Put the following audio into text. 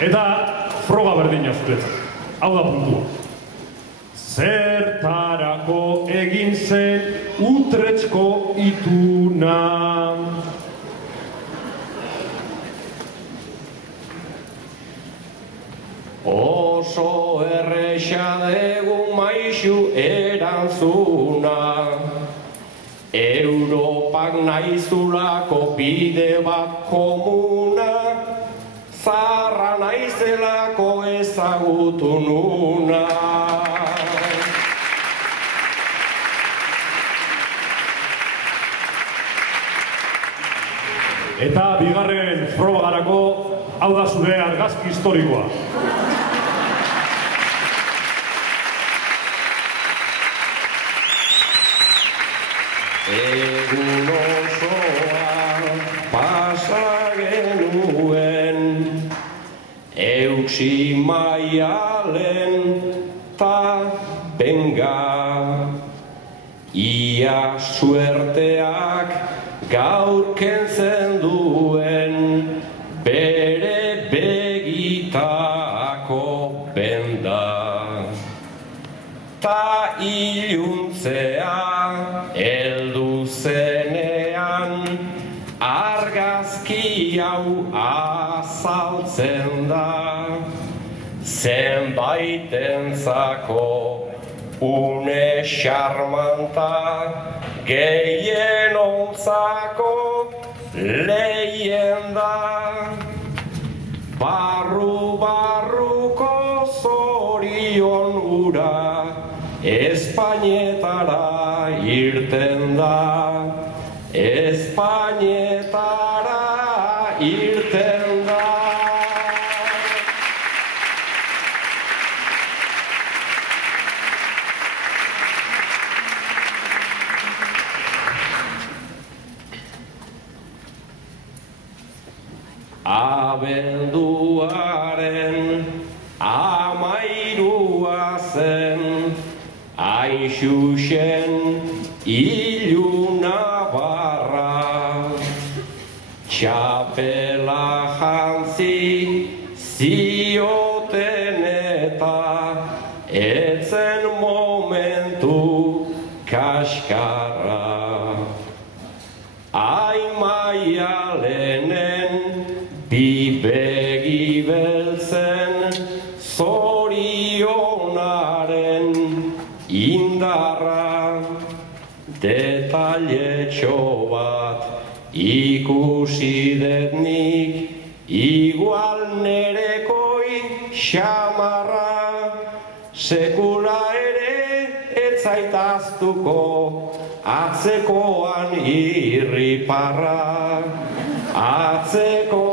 Eta froga berdina zuretzat. Hau da puntua. Zertarako egin zen Utrechtko ituna? Oso erresa dugu maisu erantzuna, Europak naizulako bide bat komuna, Zarra naizelako ezagutu nuna. Eta bigarren frogarako, hau da zure argazki historikoa. Egun osoa pasa genuen, Eusi Maialen ta benga, Ia suerteak gaur kentzen duen, Bere begitako benda. Ta iluntzea heldu zenean, argazki hau azaltzen da, zenbaitentzako une xarmanta, gehienontzako leyenda. Barru-barruko zorion ura, Espainetara irten da, Espainetara irten da. Abenduaren 13 zen, hain xuxen iluna barra, txapela jantzi zioten eta etzen momentu kaskarra. Hain Maialenen bi begi beltzen, zorionaren indarra, detailetxo bat ikusi detnik, igual nerekoi xamarra, sekula ere etzaitaztuko, atzekoan irriparra, atzeko